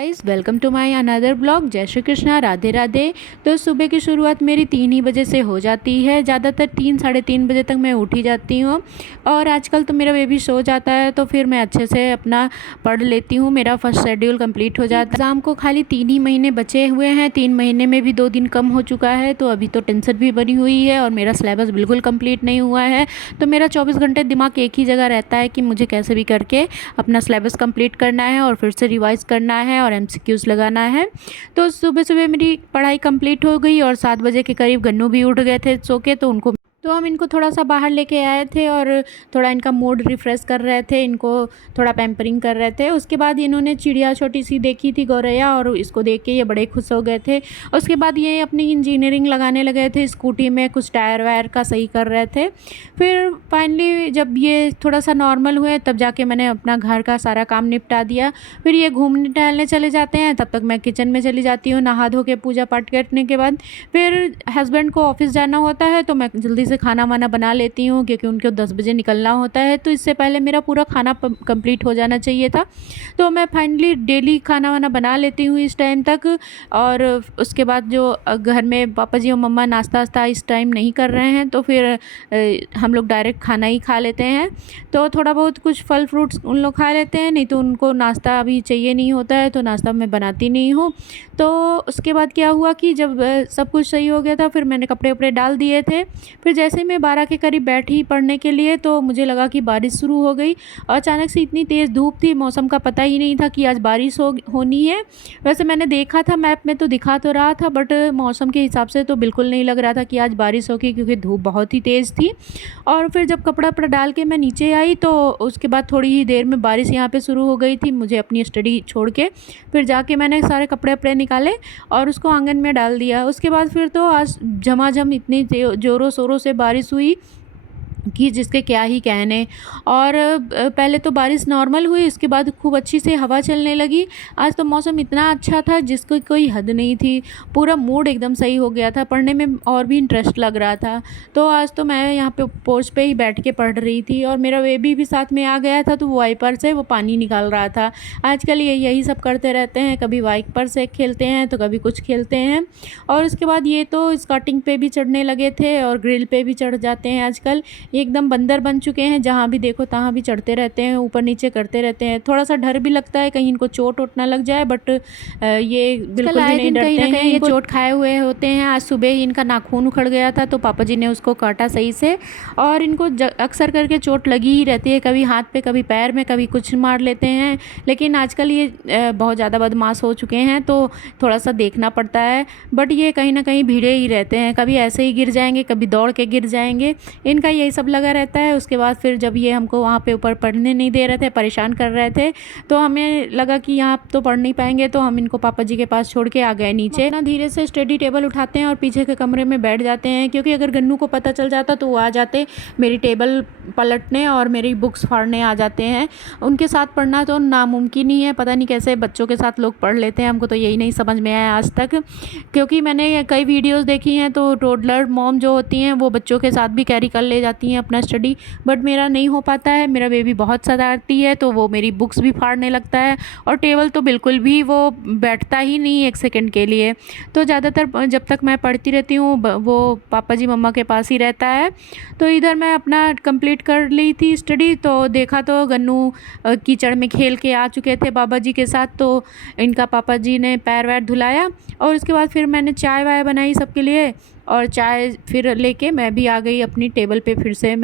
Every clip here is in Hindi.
Guys welcome to my another blog. जय श्री कृष्णा, राधे राधे। तो सुबह की शुरुआत मेरी 3 ही बजे से हो जाती है। ज़्यादातर 3 साढ़े 3 बजे तक मैं उठ ही जाती हूँ। और आजकल तो मेरा बेबी सो जाता है तो फिर मैं अच्छे से अपना पढ़ लेती हूँ। मेरा फर्स्ट शेड्यूल कंप्लीट हो जाता है। एग्ज़ाम को खाली 3 ही महीने बचे हुए हैं। 3 महीने में भी 2 दिन कम हो चुका है, तो अभी तो टेंशन भी बनी हुई है और मेरा सिलेबस बिल्कुल कंप्लीट नहीं हुआ है। तो मेरा 24 घंटे दिमाग एक ही जगह रहता है कि मुझे कैसे भी करके अपना सिलेबस कंप्लीट करना है और फिर से रिवाइज़ करना है और एमसीक्यूज़ लगाना है। तो सुबह सुबह मेरी पढ़ाई कंप्लीट हो गई और 7 बजे के करीब गन्नू भी उठ गए थे सो के। तो हम इनको थोड़ा सा बाहर लेके आए थे और थोड़ा इनका मूड रिफ़्रेश कर रहे थे, इनको थोड़ा पैम्परिंग कर रहे थे। उसके बाद इन्होंने चिड़िया छोटी सी देखी थी गौरैया, और इसको देख के ये बड़े खुश हो गए थे। उसके बाद ये अपनी इंजीनियरिंग लगाने लगे थे, स्कूटी में कुछ टायर वायर का सही कर रहे थे। फिर फाइनली जब ये थोड़ा सा नॉर्मल हुए तब जाके मैंने अपना घर का सारा काम निपटा दिया। फिर ये घूमने टहलने चले जाते हैं, तब तक मैं किचन में चली जाती हूँ नहा धो के पूजा पाठ करने के बाद। फिर हस्बैंड को ऑफिस जाना होता है तो मैं जल्दी से खाना वाना बना लेती हूँ, क्योंकि उनको 10 बजे निकलना होता है। तो इससे पहले मेरा पूरा खाना कंप्लीट हो जाना चाहिए था। तो मैं फाइनली डेली खाना वाना बना लेती हूँ इस टाइम तक। और उसके बाद जो घर में पापा जी और मम्मा नाश्ता वास्ता इस टाइम नहीं कर रहे हैं, तो फिर हम लोग डायरेक्ट खाना ही खा लेते हैं। तो थोड़ा बहुत कुछ फल फ्रूट्स उन लोग खा लेते हैं, नहीं तो उनको नाश्ता अभी चाहिए नहीं होता है, तो नाश्ता मैं बनाती नहीं हूँ। तो उसके बाद क्या हुआ कि जब सब कुछ सही हो गया था, फिर मैंने कपड़े वपड़े डाल दिए थे। फिर जैसे ही मैं 12 के करीब बैठी पढ़ने के लिए, तो मुझे लगा कि बारिश शुरू हो गई। और अचानक से इतनी तेज़ धूप थी, मौसम का पता ही नहीं था कि आज बारिश होनी है। वैसे मैंने देखा था मैप में तो दिखा तो रहा था, बट मौसम के हिसाब से तो बिल्कुल नहीं लग रहा था कि आज बारिश होगी, क्योंकि धूप बहुत ही तेज़ थी। और फिर जब कपड़ा वपड़ा डाल के मैं नीचे आई, तो उसके बाद थोड़ी ही देर में बारिश यहाँ पे शुरू हो गई थी। मुझे अपनी स्टडी छोड़ के फिर जाके मैंने सारे कपड़े वपड़े निकाले और उसको आंगन में डाल दिया। उसके बाद फिर तो आज झमाझम इतनी ज़ोरों शोरों से बारिश हुई कि जिसके क्या ही कहने। और पहले तो बारिश नॉर्मल हुई, उसके बाद खूब अच्छी से हवा चलने लगी। आज तो मौसम इतना अच्छा था जिसको कोई हद नहीं थी। पूरा मूड एकदम सही हो गया था, पढ़ने में और भी इंटरेस्ट लग रहा था। तो आज तो मैं यहाँ पे पोर्च पे ही बैठ के पढ़ रही थी, और मेरा बेबी भी साथ में आ गया था, तो वो वाइपर से वो पानी निकाल रहा था। आजकल ये यही सब करते रहते हैं, कभी वाइपर से खेलते हैं तो कभी कुछ खेलते हैं। और उसके बाद ये तो स्कर्टिंग पे भी चढ़ने लगे थे और ग्रिल पे भी चढ़ जाते हैं आजकल। ये एकदम बंदर बन चुके हैं, जहाँ भी देखो तहाँ भी चढ़ते रहते हैं, ऊपर नीचे करते रहते हैं। थोड़ा सा डर भी लगता है कहीं इनको चोट वोट ना लग जाए, बट ये बिल्कुल भी नहीं डरते हैं। ये चोट खाए हुए होते हैं। आज सुबह ही इनका नाखून उखड़ गया था, तो पापा जी ने उसको काटा सही से। और इनको अक्सर करके चोट लगी ही रहती है, कभी हाथ पे कभी पैर में, कभी कुछ मार लेते हैं। लेकिन आजकल ये बहुत ज़्यादा बदमाश हो चुके हैं, तो थोड़ा सा देखना पड़ता है। बट ये कहीं ना कहीं भिड़े ही रहते हैं, कभी ऐसे ही गिर जाएंगे, कभी दौड़ के गिर जाएंगे, इनका यही सब लगा रहता है। उसके बाद फिर जब ये हमको वहाँ पे ऊपर पढ़ने नहीं दे रहे थे, परेशान कर रहे थे, तो हमें लगा कि यहाँ तो पढ़ नहीं पाएंगे, तो हम इनको पापा जी के पास छोड़ के आ गए नीचे। ना धीरे से स्टडी टेबल उठाते हैं और पीछे के कमरे में बैठ जाते हैं, क्योंकि अगर गन्नू को पता चल जाता तो वो आ जाते मेरी टेबल पलटने और मेरी बुक्स फाड़ने आ जाते हैं। उनके साथ पढ़ना तो नामुमकिन ही है। पता नहीं कैसे बच्चों के साथ लोग पढ़ लेते हैं, हमको तो यही नहीं समझ में आया आज तक। क्योंकि मैंने कई वीडियोज़ देखी हैं, तो टोडलर मॉम जो होती हैं वो बच्चों के साथ भी कैरी कर ले जाती हैं अपना स्टडी, बट मेरा नहीं हो पाता है। मेरा बेबी बहुत शरारती है, तो वो मेरी बुक्स भी फाड़ने लगता है, और टेबल तो बिल्कुल भी वो बैठता ही नहीं 1 सेकंड के लिए। तो ज़्यादातर जब तक मैं पढ़ती रहती हूँ वो पापा जी मम्मा के पास ही रहता है। तो इधर मैं अपना कंप्लीट कर ली थी स्टडी, तो देखा तो गन्नू कीचड़ में खेल के आ चुके थे बाबा जी के साथ। तो इनका पापा जी ने पैर वैर धुलाया, और उसके बाद फिर मैंने चाय वाय बनाई सबके लिए, और चाय फिर लेके मैं भी आ गई अपनी टेबल पे। फिर से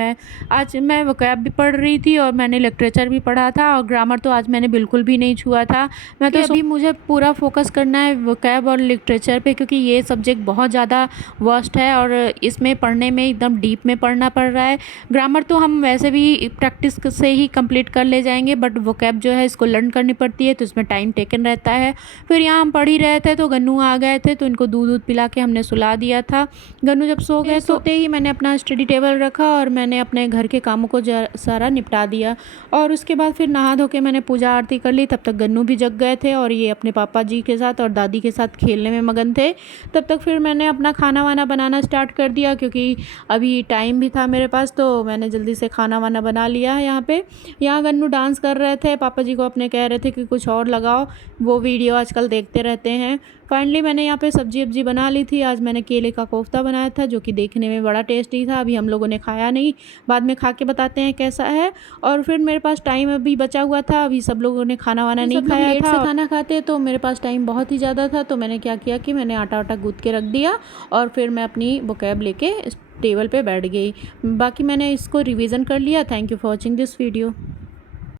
आज मैं वोकैब भी पढ़ रही थी और मैंने लिटरेचर भी पढ़ा था, और ग्रामर तो आज मैंने बिल्कुल भी नहीं छुआ था। मैं तो अभी मुझे पूरा फोकस करना है वोकैब और लिटरेचर पे, क्योंकि ये सब्जेक्ट बहुत ज़्यादा वर्स्ट है और इसमें पढ़ने में एकदम डीप में पढ़ना पड़ रहा है। ग्रामर तो हम वैसे भी प्रैक्टिस से ही कंप्लीट कर ले जाएंगे, बट वोकैब जो है इसको लर्न करनी पड़ती है, तो इसमें टाइम टेकन रहता है। फिर यहाँ हम पढ़ ही रहे थे तो गन्नू आ गए थे, तो इनको दूध दूध पिला के हमने सुला दिया था। था। गन्नू जब सो गए सोते ही मैंने अपना स्टडी टेबल रखा और मैंने अपने घर के कामों को सारा निपटा दिया और उसके बाद फिर नहा धो के मैंने पूजा आरती कर ली। तब तक गन्नू भी जग गए थे और ये अपने पापा जी के साथ और दादी के साथ खेलने में मगन थे। तब तक फिर मैंने अपना खाना वाना बनाना स्टार्ट कर दिया क्योंकि अभी टाइम भी था मेरे पास, तो मैंने जल्दी से खाना वाना बना लिया। यहाँ गन्नू डांस कर रहे थे, पापा जी को अपने कह रहे थे कि कुछ और लगाओ, वो वीडियो आजकल देखते रहते हैं। फाइनली मैंने यहाँ पे सब्जी वब्जी बना ली थी। आज मैंने केले का कोफ्ता बनाया था जो कि देखने में बड़ा टेस्टी था। अभी हम लोगों ने खाया नहीं, बाद में खा के बताते हैं कैसा है। और फिर मेरे पास टाइम अभी बचा हुआ था, अभी सब लोगों ने खाना वाना नहीं खाया था। से खाना खाते तो मेरे पास टाइम बहुत ही ज़्यादा था, तो मैंने क्या किया कि मैंने आटा वाटा गूँथ के रख दिया और फिर मैं अपनी बुकैब लेके टेबल पे बैठ गई। बाकी मैंने इसको रिवीजन कर लिया। Thank you for watching this video.